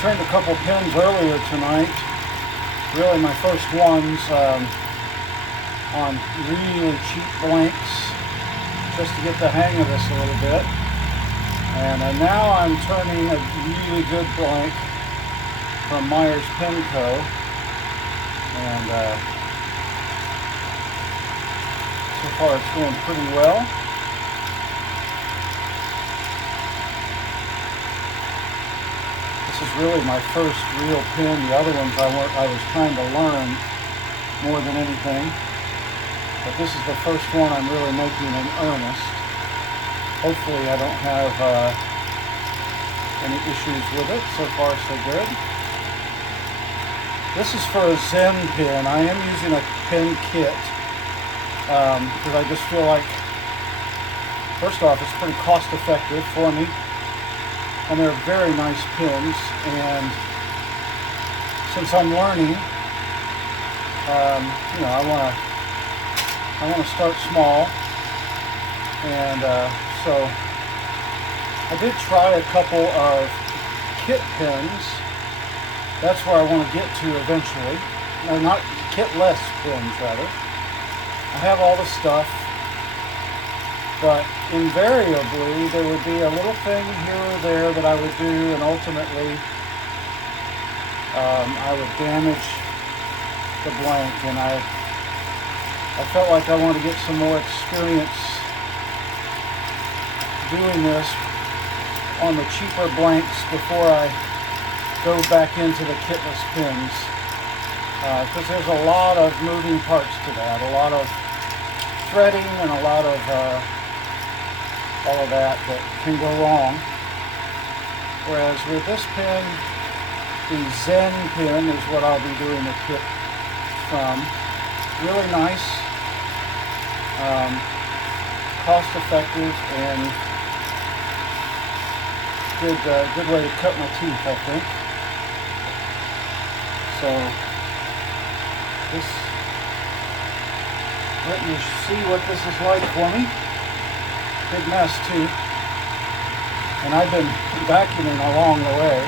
turned a couple pins earlier tonight. Really my first ones on really cheap blanks, just to get the hang of this a little bit. And now I'm turning a really good blank from Myers Pen Co. And so far it's going pretty well. This is really my first real pen. The other ones I was trying to learn more than anything. But this is the first one I'm really making in earnest. Hopefully I don't have any issues with it. So far so good. This is for a Zen pen. I am using a pen kit because I just feel like, first off, it's pretty cost effective for me. And they're very nice pens, and since I'm learning, you know, I want to start small, and so I did try a couple of kit pens. That's where I want to get to eventually. No, not kit-less pens, rather. I have all the stuff. But invariably, there would be a little thing here or there that I would do, and ultimately, I would damage the blank. And I felt like I wanted to get some more experience doing this on the cheaper blanks before I go back into the kitless pens, because there's a lot of moving parts to that, a lot of threading and a lot of all of that can go wrong. Whereas with this pen, the Zen Pen is what I'll be doing the kit from. Really nice, cost effective, and good way to cut my teeth, I think. So let me see what this is like for me. Big mess too, and I've been vacuuming along the way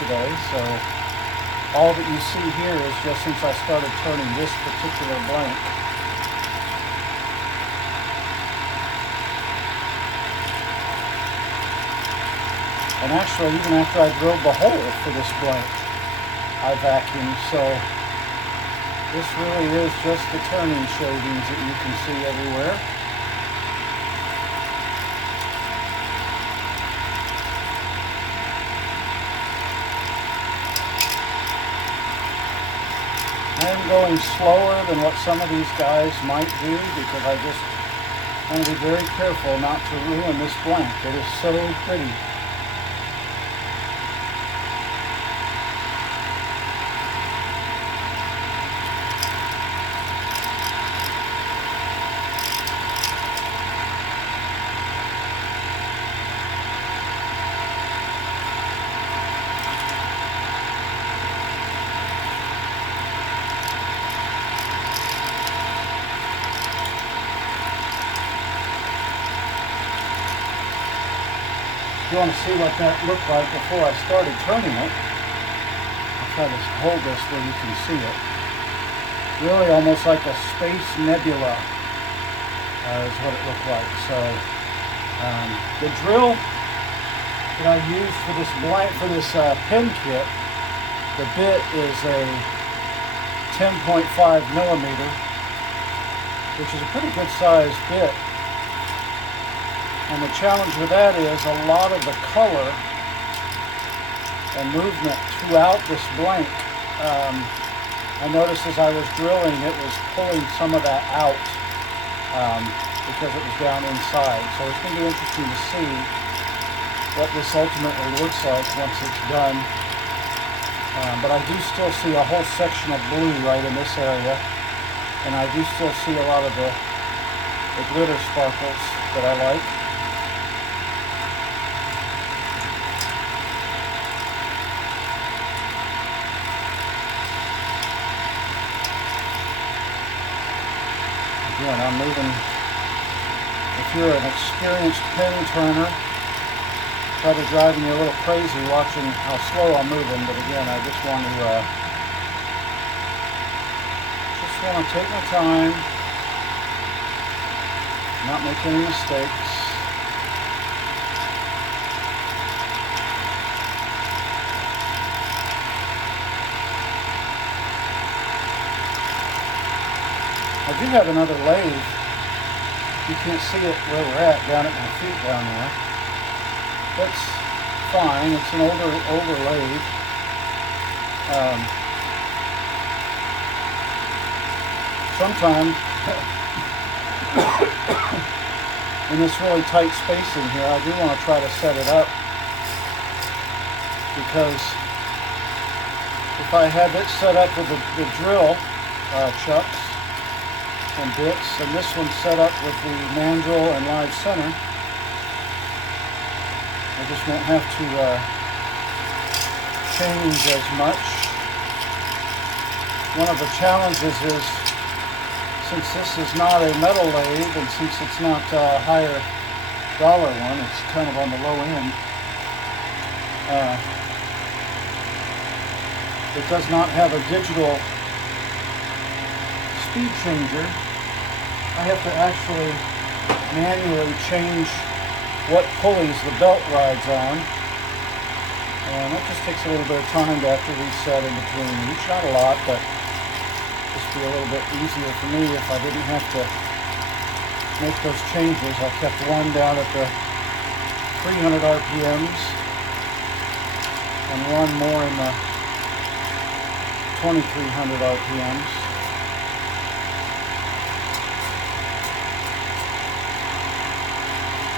today, so all that you see here is just since I started turning this particular blank. And actually, even after I drilled the hole for this blank, I vacuumed, so this really is just the turning shavings that you can see everywhere. I am going slower than what some of these guys might do because I just want to be very careful not to ruin this blank. It is so pretty. If you want to see what that looked like before I started turning it, I'll try to hold this where you can see it. Really almost like a space nebula is what it looked like. So the drill that I used for this blank, for this pen kit, the bit is a 10.5 millimeter, which is a pretty good sized bit. And the challenge with that is a lot of the color and movement throughout this blank. I noticed as I was drilling, it was pulling some of that out because it was down inside. So it's going to be interesting to see what this ultimately looks like once it's done. But I do still see a whole section of blue right in this area. And I do still see a lot of the glitter sparkles that I like. Again, I'm moving. If you're an experienced pen turner, probably driving you a little crazy watching how slow I'm moving, but again, I just want to take my time, not make any mistakes. I do have another lathe. You can't see it where we're at, down at my feet down there. That's fine. It's an older lathe. Sometimes in this really tight spacing here, I do want to try to set it up, because if I had it set up with the drill chucks and bits, and this one set up with the mandrel and live center, I just won't have to change as much. One of the challenges is, since this is not a metal lathe, and since it's not a higher dollar one, it's kind of on the low end, it does not have a digital speed changer. I have to actually manually change what pulleys the belt rides on, and that just takes a little bit of time to have to reset in between each. Not a lot, but just be a little bit easier for me if I didn't have to make those changes. I kept one down at the 300 RPMs and one more in the 2300 RPMs.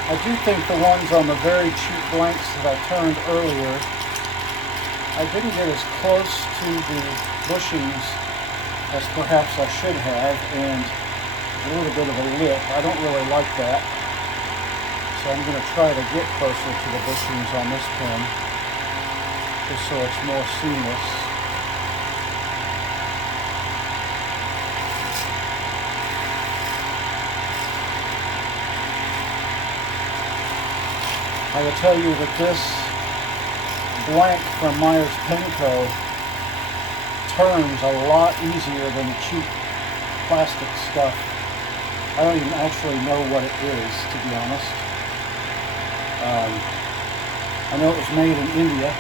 I do think the ones on the very cheap blanks that I turned earlier, I didn't get as close to the bushings as perhaps I should have, and a little bit of a lip. I don't really like that. So I'm going to try to get closer to the bushings on this pen, just so it's more seamless. I will tell you that this blank from Myers Penco turns a lot easier than the cheap plastic stuff. I don't even actually know what it is, to be honest. I know it was made in India.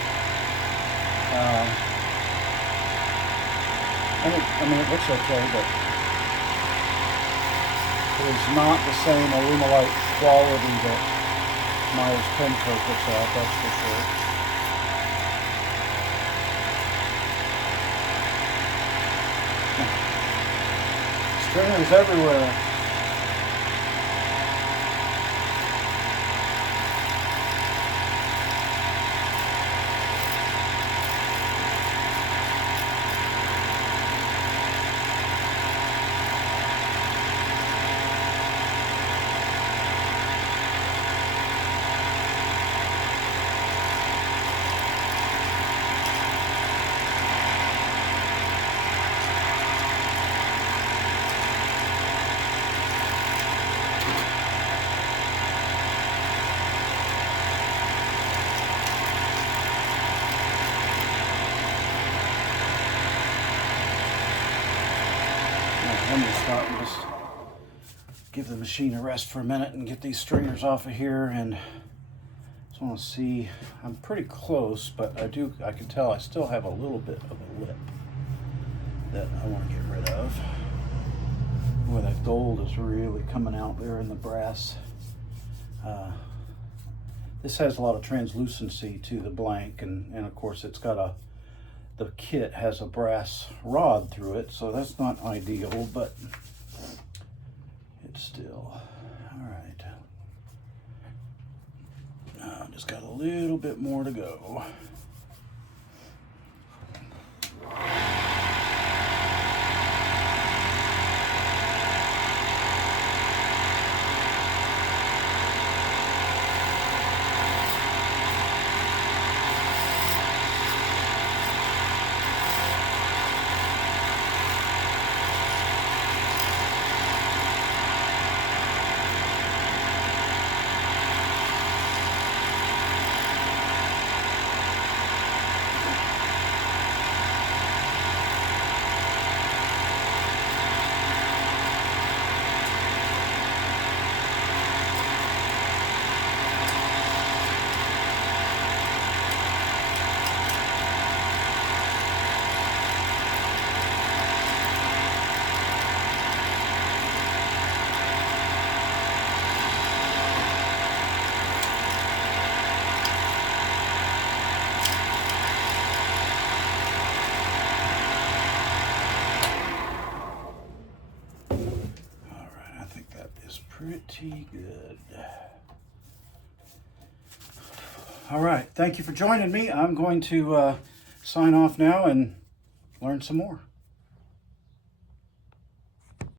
It looks okay, but it is not the same aluminite quality that Myers Penco puts out, that's for sure. Stringers everywhere. Let me stop and just give the machine a rest for a minute and get these stringers off of here. And just want to see, I'm pretty close, but I can tell I still have a little bit of a lip that I want to get rid of. Boy, that gold is really coming out there in the brass. This has a lot of translucency to the blank, and of course it's got the kit has a brass rod through it, so that's not ideal, but it's still all right. Just got a little bit more to go. pretty good. All right, thank you for joining me. I'm going to sign off now and learn some more.